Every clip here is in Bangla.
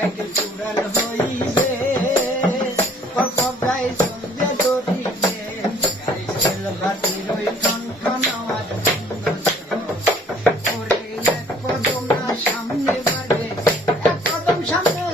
ঠেক চুড়াল হইবে। কপকাই সন্ধ্যে ধরিবে। ছেল ভাতির ওই ঠন ঠন আওয়াজ সামনে বাড়ে এক কদম সামনে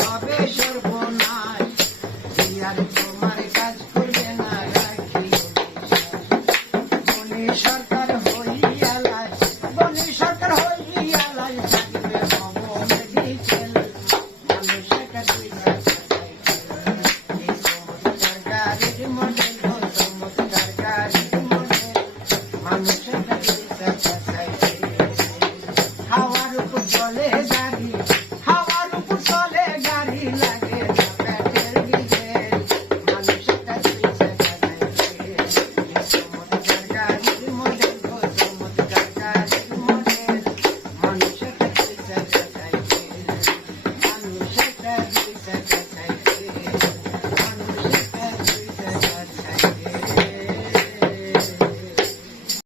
হবে সর্বনাশ।